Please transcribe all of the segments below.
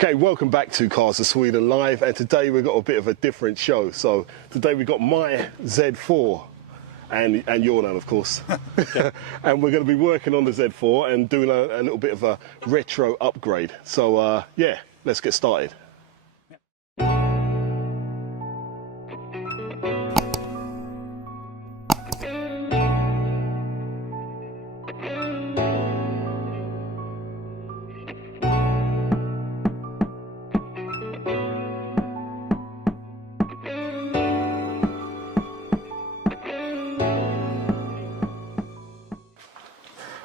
Okay, welcome back to Cars of Sweden Live, and today we've got a bit of a different show. So today we've got my Z4 and Jordan, of course. And we're going to be working on the Z4 and doing a little bit of a retro upgrade. So yeah, let's get started.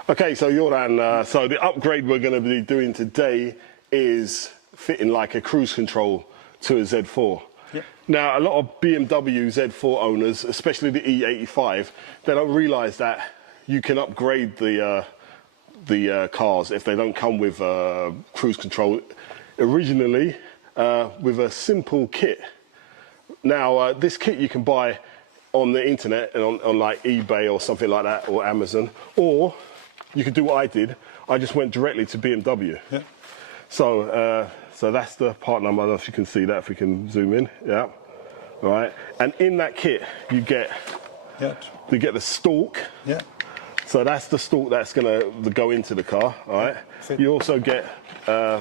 Okay, so Jordan, so the upgrade we're going to be doing today is fitting like a cruise control to a Z4. Yep. Now, a lot of BMW Z4 owners, especially the E85, they don't realise that you can upgrade the cars if they don't come with cruise control originally with a simple kit. Now, this kit you can buy on the internet and on like eBay or something like that, or Amazon, or you could do what I did. I just went directly to BMW. Yeah. So, so that's the part number. I don't know if you can see that. If we can zoom in, yeah. All right. And in that kit, you get the stalk. Yeah. So that's the stalk that's going to go into the car. All right. You also get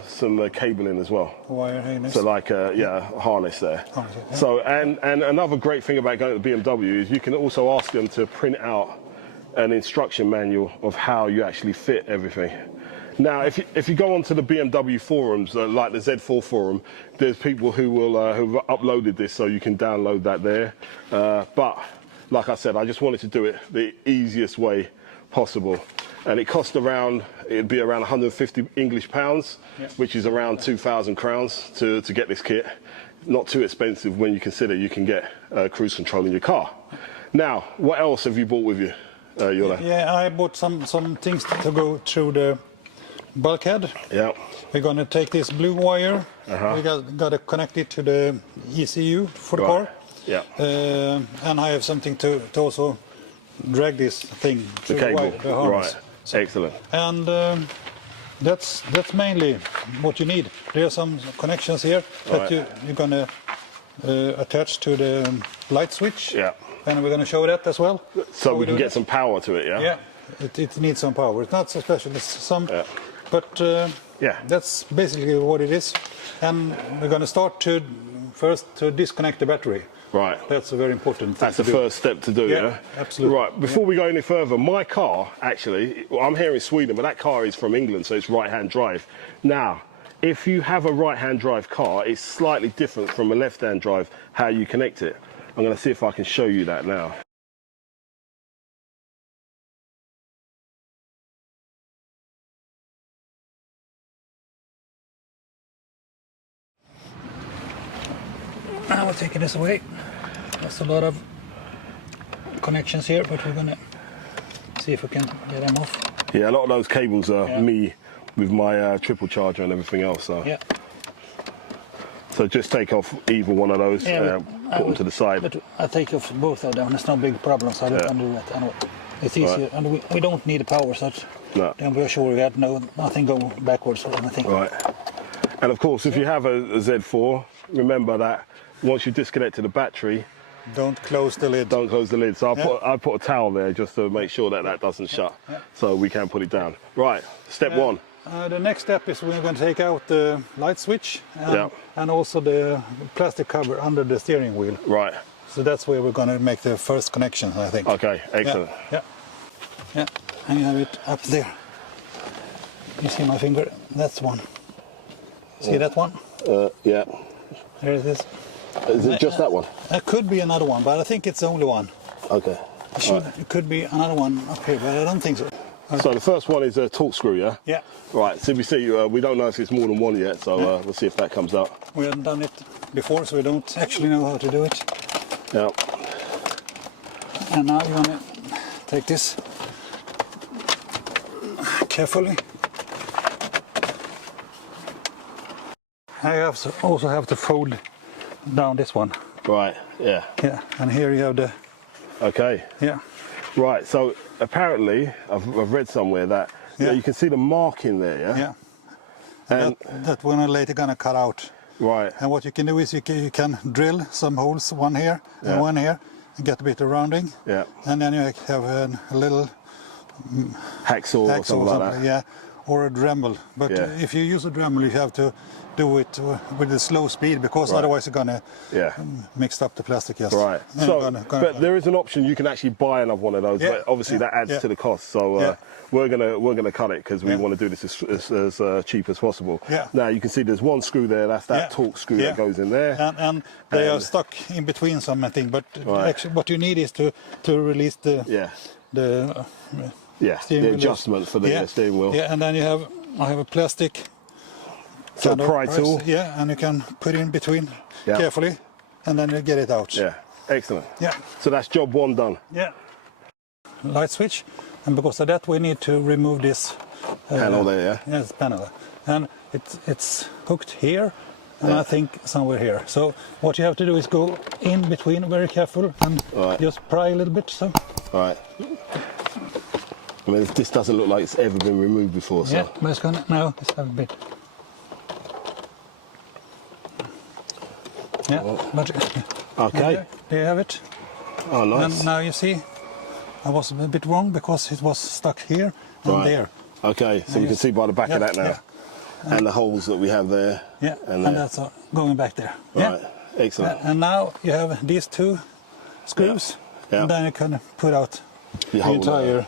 some cabling as well. Wire harness. So like yeah, a harness there. Harness, yeah. So and another great thing about going to BMW is you can also ask them to print out an instruction manual of how you actually fit everything. Now, if you go onto the BMW forums, like the Z4 forum, there's people who will who've uploaded this, so you can download that there. But like I said, I just wanted to do it the easiest way possible, and it cost around, it'd be around 150 English pounds, which is around 2,000 crowns to get this kit. Not too expensive when you consider you can get cruise control in your car. Now, what else have you brought with you? Yeah, I bought some things to go through the bulkhead. Yeah. We're going to take this blue wire. We got to connect it to the ECU for the car. Yeah. And I have something to also drag this thing through the cable. The harness. Right. So, excellent. And that's mainly what you need. There are some connections here that you're going to attach to the light switch. Yeah. And we're going to show that as well. So we can get some power to it, yeah? Yeah, it needs some power. It's not so special, it's some, but yeah, that's basically what it is. And we're going to start first to disconnect the battery. Right. That's a very important thing. That's the first step to do, yeah? Absolutely. Right, before we go any further, my car, actually, I'm here in Sweden, but that car is from England, so it's right-hand drive. Now, if you have a right-hand drive car, it's slightly different from a left-hand drive, how you connect it. I'm going to see if I can show you that now. Now we're taking this away. There's a lot of connections here, but we're going to see if we can get them off. Yeah, a lot of those cables are me with my triple charger and everything else. So. Yeah. So just take off either one of those, put them to the side. But I take off both of them, it's no big problem, so I don't do that anyway. It's easier, and we don't need a power such. No. Then we're sure we have nothing go backwards or anything. Right. And of course, if you have a Z4, remember that once you disconnect the battery, don't close the lid. Don't close the lid. So I put a towel there just to make sure that doesn't shut, so we can put it down. Right. Step one. The next step is we're going to take out the light switch and also the plastic cover under the steering wheel. Right. So that's where we're going to make the first connection, I think. Okay, excellent. Yeah, and you have it up there. You see my finger? That's one. See that one? Yeah. There it is. Is it just that one? It could be another one, but I think it's the only one. Okay. It could be another one up here, but I don't think so. So the first one is a torque screw, yeah? Yeah. Right, so we don't know if it's more than one yet, so we'll see if that comes out. We haven't done it before, so we don't actually know how to do it. Yeah. And now you want to take this carefully. I also have to fold down this one. Right, yeah. Yeah, and here you have the... Okay. Yeah. Right, so apparently, I've read somewhere that you can see the marking there, yeah? Yeah. And that we're later going to cut out. right. And what you can do is you can drill some holes, one here and one here, and get a bit of rounding. Yeah. And then you have a little Hacksaw or something like that. Yeah, or a Dremel. But if you use a Dremel, you have to do it with a slow speed, because otherwise you're gonna mix up the plastic. Yes. Right. And So, but there is an option. You can actually buy another one of those, but obviously that adds to the cost. So we're gonna cut it because we want to do this as cheap as possible. Yeah. Now you can see there's one screw there. That's that torque screw that goes in there. And they are stuck in between something. But actually, what you need is to release the the adjustment for the steering wheel. Yeah, and then I have a plastic. So pry tool. Yeah, and you can put it in between carefully, and then you get it out. Yeah, excellent. Yeah. So that's job one done. Yeah. Light switch, and because of that we need to remove this panel there. Yeah. Yes, panel, and it's hooked here, and I think somewhere here. So what you have to do is go in between, very careful, and just pry a little bit. So. Right. I mean, this doesn't look like it's ever been removed before. So. Yeah, but it's gonna now. It's a bit. Yeah, but okay. There you have it. Oh, nice. And now you see, I was a bit wrong because it was stuck here and there. Okay, so you can see by the back of that now, and the holes that we have there. Yeah, and that's going back there. Right, excellent. And now you have these two screws, and then you can put out the entire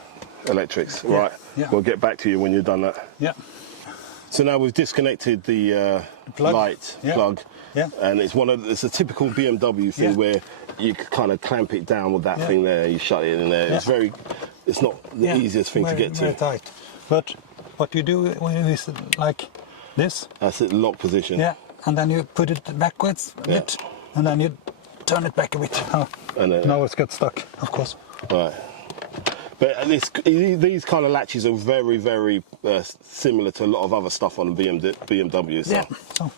electrics. Right. Yeah. We'll get back to you when you're done that. Yeah. So now we've disconnected the light plug. Yeah. And it's a typical BMW thing where you kind of clamp it down with that thing there, you shut it in there. It's not the easiest thing to get to. Very tight. But what you do is like this. That's the lock position. Yeah, and then you put it backwards a bit, and then you turn it back a bit. And then, now it's got stuck, of course. Right. But these kind of latches are very, very similar to a lot of other stuff on BMW. So. Yeah. So.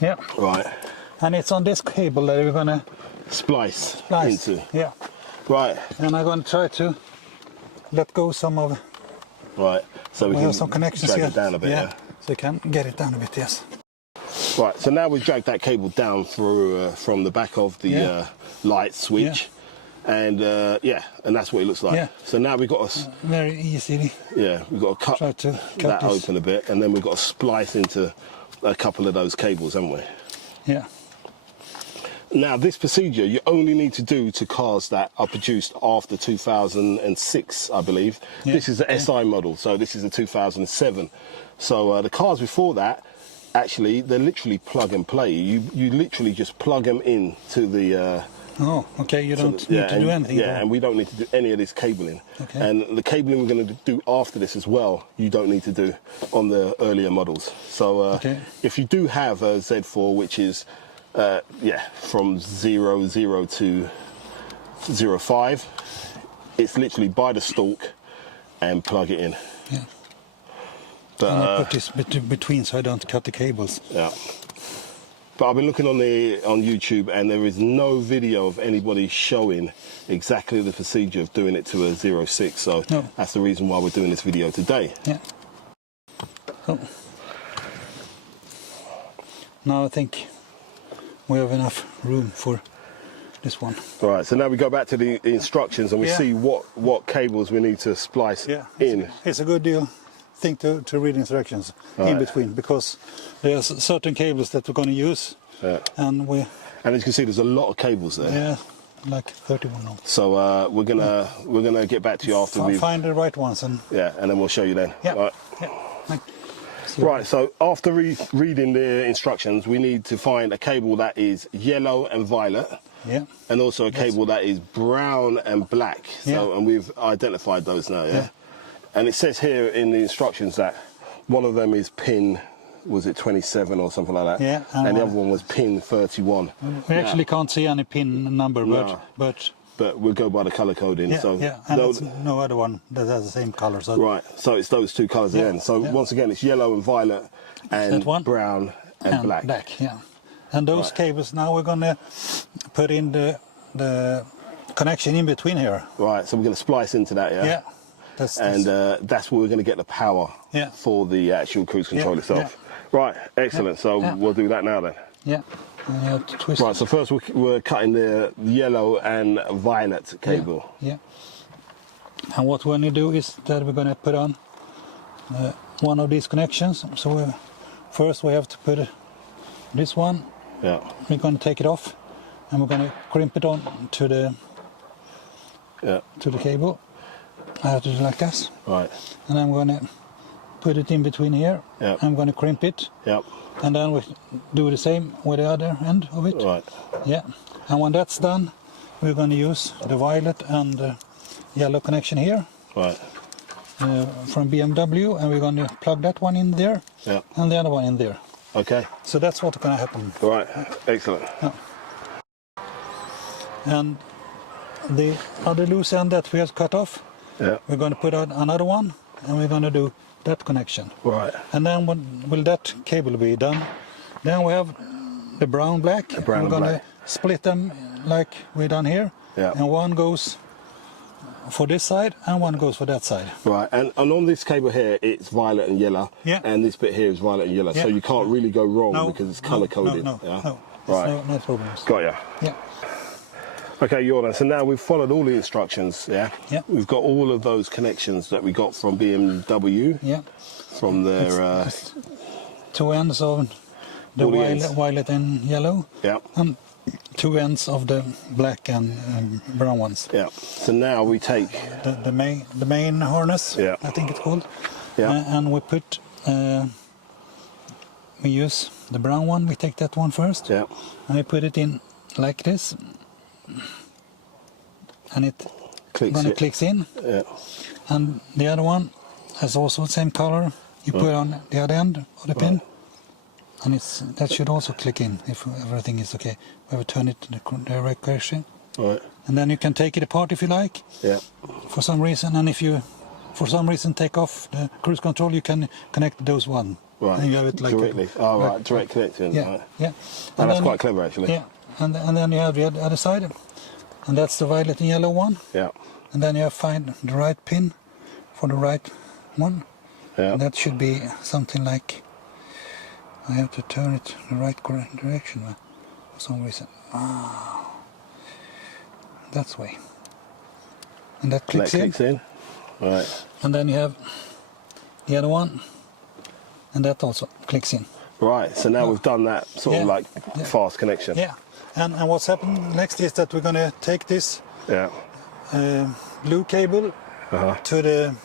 Yeah. Right. And it's on this cable that we're gonna splice into. Yeah. Right. And I'm gonna try to let go some of. Right. So we can have some connections drag here. it down a bit. Yeah. So you can get it down a bit. Yes. Right. So now we've dragged that cable down through from the back of the light switch. And and that's what it looks like. Yeah. So now we've got to very easily. Yeah, we've got to cut that open a bit, and then we've got to splice into a couple of those cables, haven't we? Yeah. Now this procedure you only need to do to cars that are produced after 2006, I believe. Yeah. This is the SI model, so this is a 2007. So the cars before that, actually, they're literally plug and play. You literally just plug them in to the. Oh, okay, you don't need to do anything. Yeah, and we don't need to do any of this cabling. Okay. And the cabling we're going to do after this as well, you don't need to do on the earlier models. So if you do have a Z4, which is, from 00 to 05, it's literally buy the stalk and plug it in. Yeah. But I put this between so I don't cut the cables. Yeah. But I've been looking on YouTube, and there is no video of anybody showing exactly the procedure of doing it to a 06. So that's the reason why we're doing this video today. Yeah. So now I think we have enough room for this one. All right. So now we go back to the instructions, and we see what cables we need to splice in. It's a good deal. Thing to read instructions in between, because there's certain cables that we're going to use, and as you can see, there's a lot of cables there. Yeah, like 31 of them. So we're gonna get back to you after we find the right ones, and and then we'll show you then. Yeah. Right. Right. So after reading the instructions, we need to find a cable that is yellow and violet. Yeah. And also a cable that is brown and black. So and we've identified those now. Yeah. And it says here in the instructions that one of them is pin, was it 27 or something like that? Yeah. And the other one was pin 31. We actually can't see any pin number, but we'll go by the colour coding. And there's no other one that has the same colour. So. Right, so it's those two colours again. So once again, it's yellow and violet, and brown and black. And those cables, now we're going to put in the connection in between here. Right, so we're going to splice into that, Yeah. that's where we're going to get the power for the actual cruise control itself. Right, excellent. So we'll do that now then. Yeah. And you have to twist. Right, so first we're cutting the yellow and violet cable. Yeah. And what we're going to do is that we're going to put on one of these connections. So first we have to put this one. Yeah. We're going to take it off, and we're going to crimp it on to the cable. I have to do like this. Right. And I'm going to put it in between here. Yeah. I'm going to crimp it. Yep. And then we do the same with the other end of it. Right. Yeah. And when that's done, we're going to use the violet and the yellow connection here. Right. From Bmw, and we're going to plug that one in there. Yeah. And the other one in there. Okay. So that's what's going to happen. Right. Excellent. Yeah. And the other loose end that we have cut off, we're going to put out another one, and we're going to do that connection. Right. And then when will that cable be done? Then we have the brown black. We're going to split them like we done here. Yeah. And one goes for this side and one goes for that side. Right. And on this cable here, it's violet and yellow. Yeah. And this bit here is violet and yellow. Yeah. So you can't really go wrong because it's color coded. No. Right. No problems. Got ya. Yeah. Okay, Jordan, so now we've followed all the instructions, Yeah. We've got all of those connections that we got from BMW. Yeah. From their... It's two ends of the violet and yellow. Yeah. And two ends of the black and brown ones. Yeah. So now we take... The main harness, Yeah. I think it's called. Yeah. And we put... we use the brown one, we take that one first. Yeah. And we put it in like this. And it clicks in. Yeah. And the other one has also the same color. You put on the other end of the pin. And that should also click in if everything is okay. We have to turn it in the right direction. Right. And then you can take it apart if you like. Yeah. For some reason, and if you, for some reason, take off the cruise control, you can connect those one. Right. And you have it like directly. Right, direct connection. Yeah. Right. Yeah. And that's quite clever, actually. Yeah. And then you have the other side, and that's the violet and yellow one. Yeah. And then you have to find the right pin for the right one. Yeah. And that should be something like, I have to turn it the right direction for some reason. That's way. And that clicks in. Right. And then you have the other one, and that also clicks in. Right, so now we've done that sort of like fast connection. Yeah. And what's happened next is that we're going to take this blue cable to the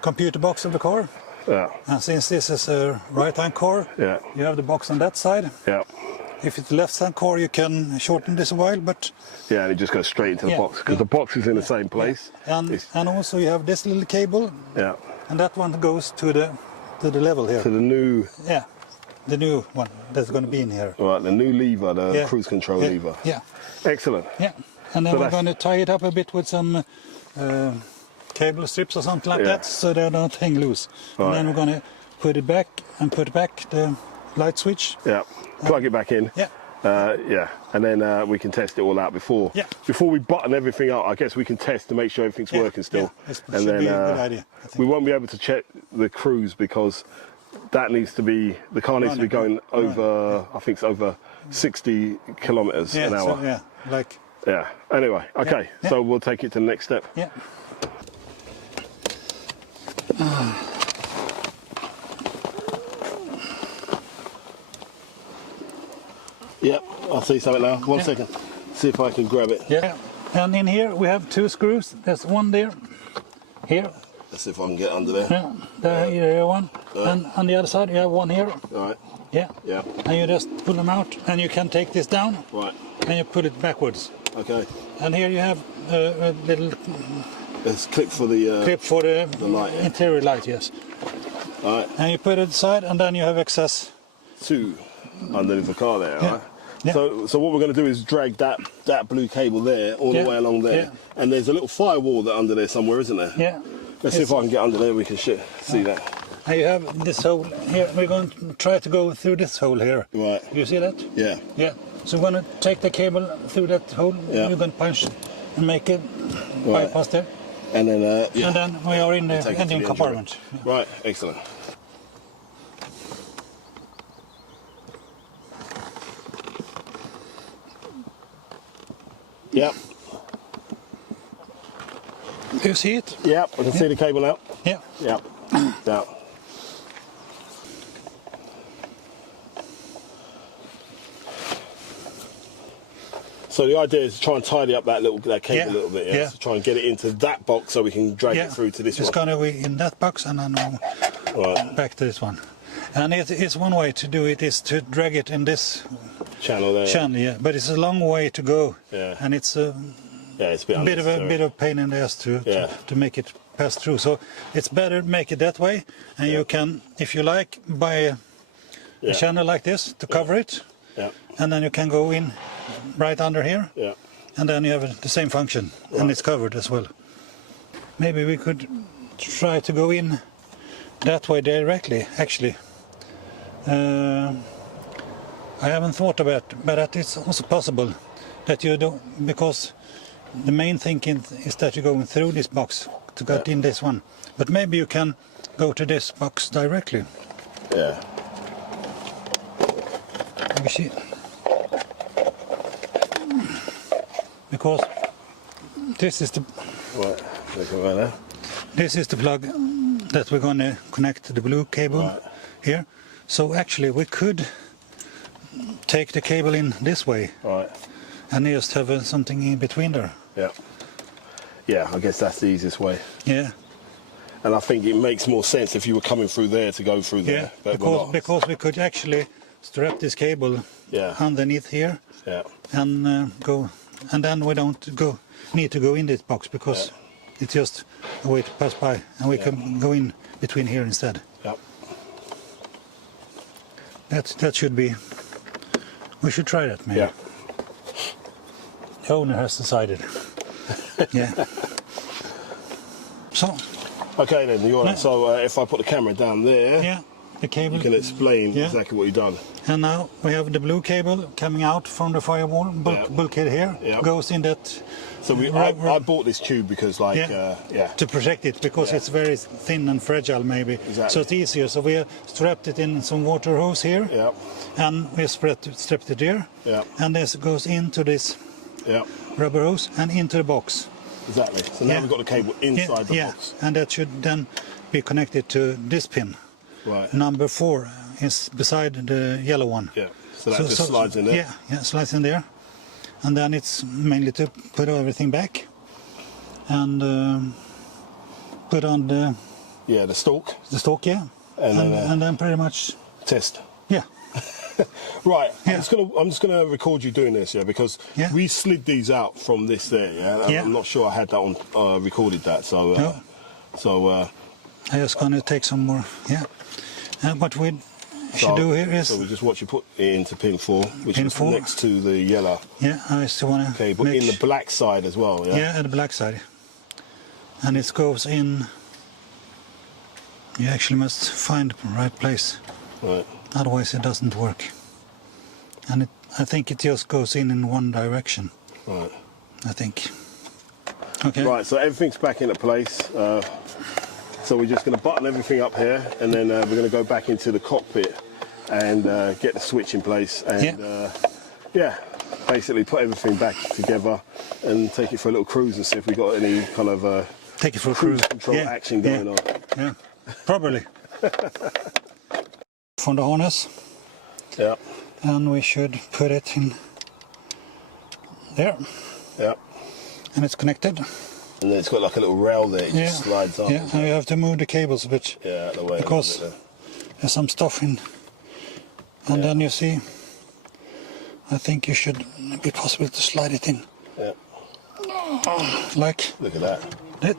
computer box of the car. Yeah. And since this is a right-hand car, you have the box on that side. Yeah. If it's left-hand car, you can shorten this a while, but... Yeah, and it just goes straight into the box, because the box is in the same place. And also you have this little cable. Yeah. And that one goes to the level here. To the new... Yeah. The new one that's going to be in here. Right, the new lever, the cruise control lever. Yeah. Excellent. Yeah. And then we're going to tie it up a bit with some cable strips or something like that, so they don't hang loose. Right. And then we're going to put it back and put back the light switch. Yeah. Plug it back in. Yeah. And then we can test it all out before we button everything up. I guess we can test to make sure everything's working still. Yeah. And then be a good idea, I think. We won't be able to check the cruise because that needs to be, the car needs to be going over, I think it's over 60 kilometers an hour. So, Anyway, okay, so we'll take it to the next step. Yeah. Yep, I see something now. One second. See if I can grab it. Yeah. And in here we have two screws. There's one there. Here. Let's see if I can get under there. Yeah. There one. And on the other side you have one here. All right. Yeah. Yeah. And you just pull them out, and you can take this down. Right. And you pull it backwards. Okay. And here you have a little There's clip for the clip for the light, interior light, yes. All right. And you put it aside, and then you have access to underneath the car there. Yeah. Right. Yeah. So what we're going to do is drag that blue cable there all the way along there, and there's a little firewall there under there somewhere, isn't there? Yeah. Let's see if I can get under there. We can see that. And you have this hole here. We're going to try to go through this hole here. Right. You see that? Yeah. Yeah. So we're going to take the cable through that hole. Yeah. We're going to punch and make it bypass there. And then, yeah. And then we are in the Take it to engine the compartment. Right, excellent. Yep. Do you see it? Yep, I can see the cable now. Yeah. Yep. Yeah. So the idea is to try and tidy up that cable a little bit, yeah? So try and get it into that box so we can drag it through to this one. It's going to be in that box and then back to this one. And it's one way to do it is to drag it in this channel there. Yeah. But it's a long way to go. Yeah. And it's it's a bit of pain in the ass to make it pass through. So it's better make it that way, and you can, if you like, buy a channel like this to cover it, and then you can go in right under here, and then you have the same function, and it's covered as well. Maybe we could try to go in that way directly, actually. I haven't thought about it, but it's also possible that you don't, because the main thing is that you're going through this box to get in this one. But maybe you can go to this box directly. Yeah. Let me see. Because this is the this is the plug that we're going to connect to the blue cable here. So actually we could take the cable in this way. And just have something in between there. Yeah. Yeah, I guess that's the easiest way. Yeah. And I think it makes more sense if you were coming through there to go through there. Yeah, because we could actually strap this cable underneath here and go, and then we don't need to go in this box because it's just a way to pass by, and we can go in between here instead. Yeah. That should be. We should try that maybe. Yeah. The owner has decided. Yeah. So. Okay then, you're right. So if I put the camera down there, the cable. You can explain exactly what you've done. And now we have the blue cable coming out from the firewall bulkhead here. Goes in that. So I bought this tube because to protect it because it's very thin and fragile maybe. Exactly. So it's easier. So we strapped it in some water hose here. Yeah. And we strapped it there. Yeah. And this goes into this rubber hose and into the box. Exactly. So now we've got the cable inside the box. And that should then be connected to this pin. Right. Number 4 is beside the yellow one. Yeah. So that just slides in there. Yeah, slides in there. And then it's mainly to put everything back and put on the stalk. The stalk, and then pretty much test. Yeah. Right. I'm just gonna record you doing this, because we slid these out from this there, I'm not sure I had that on recorded that, so I'm just gonna take some more, what we should do here is... So we just watch you put it into pin 4, which is next to the yellow I still wanna cable, in the black side as well, at the black side. And it goes in... You actually must find the right place. Right. Otherwise it doesn't work. And I think it just goes in one direction. Right. I think. Okay. Right, so everything's back into place. So we're just going to button everything up here, and then we're going to go back into the cockpit and get the switch in place, and basically put everything back together and take it for a little cruise and see if we got any kind of take it for cruise control action going on. Yeah, probably. From the harness. Yeah. And we should put it in there. Yeah. And it's connected. And then it's got like a little rail there, it just slides up. Yeah, and you have to move the cables a bit. Yeah, out of the way. Because there's some stuff in. And then you see, I think you should be possible to slide it in. Yeah. Like. Look at that. That.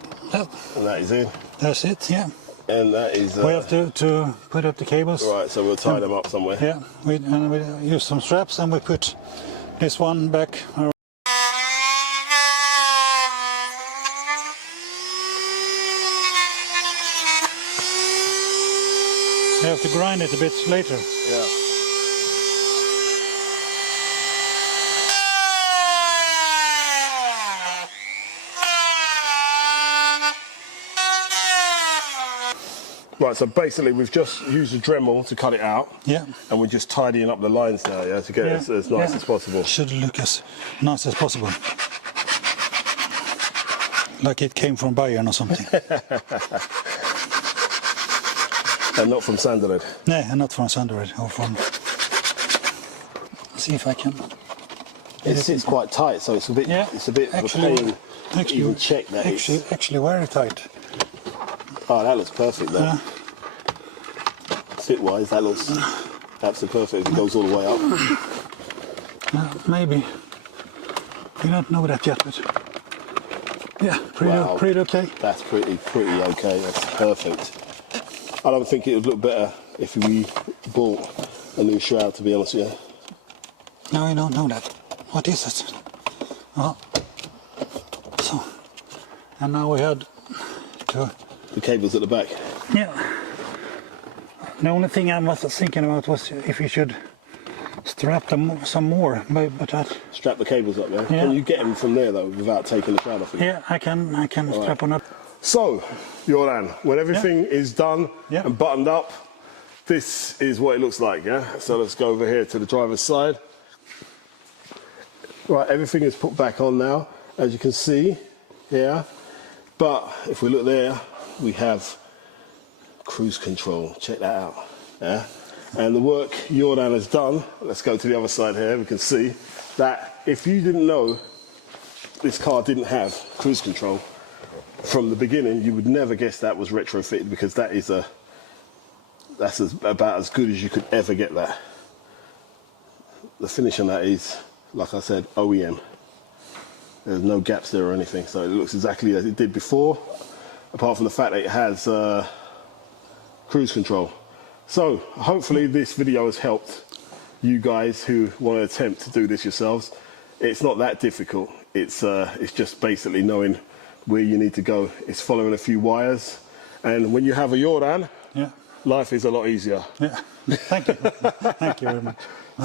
And that is in. That's it, yeah. And that is... we have to put up the cables. Right, so we'll tie them up somewhere. Yeah, we use some straps and we put this one back. You have to grind it a bit later. Yeah. Right, so basically we've just used a Dremel to cut it out. Yeah. And we're just tidying up the lines now, yeah, to get it as nice as possible. Should look as nice as possible. Like it came from Bayern or something. And not from Sanderhead. No, and not from Sanderhead or from... See if I can... It sits quite tight, so it's a bit, it's a bit actually, of a pain to even check that. Actually very tight. Oh, that looks perfect though. Fit-wise, that looks absolutely perfect. It goes all the way up. Maybe. We don't know that yet, but yeah, pretty okay. That's pretty okay. That's perfect. I don't think it would look better if we bought a new shroud, to be honest with you. No, I don't know that. What is it? Oh. So, and now we had to... The cable's at the back. Yeah. The only thing I was thinking about was if we should strap them some more, but that... Strap the cables up there. Yeah. Can you get them from there though, without taking the shroud off? Yeah, I can strap one up. So, Jordan, when everything is done and buttoned up, this is what it looks like, yeah? So let's go over here to the driver's side. Right, everything is put back on now, as you can see here. But if we look there, we have cruise control. Check that out. Yeah, and the work Jordan has done. Let's go to the other side here. We can see that if you didn't know this car didn't have cruise control from the beginning, you would never guess that was retrofitted, because that's about as good as you could ever get that. The finish on that is, like I said, OEM. There's no gaps there or anything, so it looks exactly as it did before, apart from the fact that it has cruise control. So hopefully this video has helped you guys who want to attempt to do this yourselves. It's not that difficult. It's just basically knowing where you need to go. It's following a few wires, and when you have a Jordan, life is a lot easier. Yeah, thank you. Thank you very much.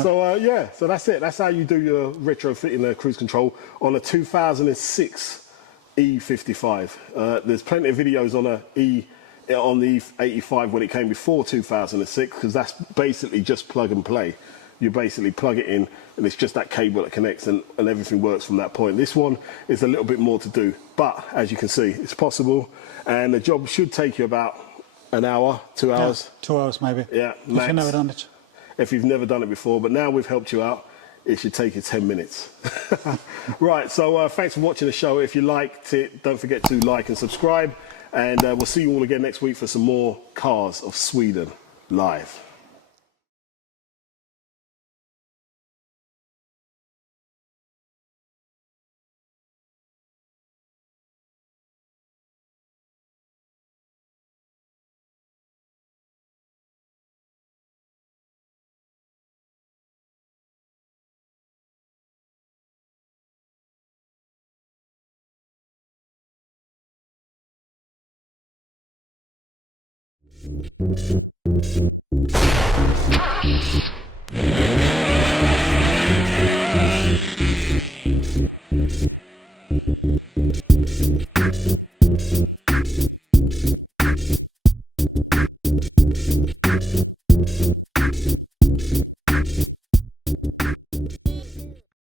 So yeah, so that's it. That's how you do your retrofitting the cruise control on a 2006 E55. There's plenty of videos on the E85 when it came before 2006, because that's basically just plug and play. You basically plug it in, and it's just that cable that connects, and everything works from that point. This one is a little bit more to do, but as you can see, it's possible, and the job should take you about an hour, 2 hours. Yeah, 2 hours maybe. Yeah, max. If you've never done it. If you've never done it before, but now we've helped you out, it should take you 10 minutes. Right, so thanks for watching the show. If you liked it, don't forget to like and subscribe, and we'll see you all again next week for some more Cars of Sweden live.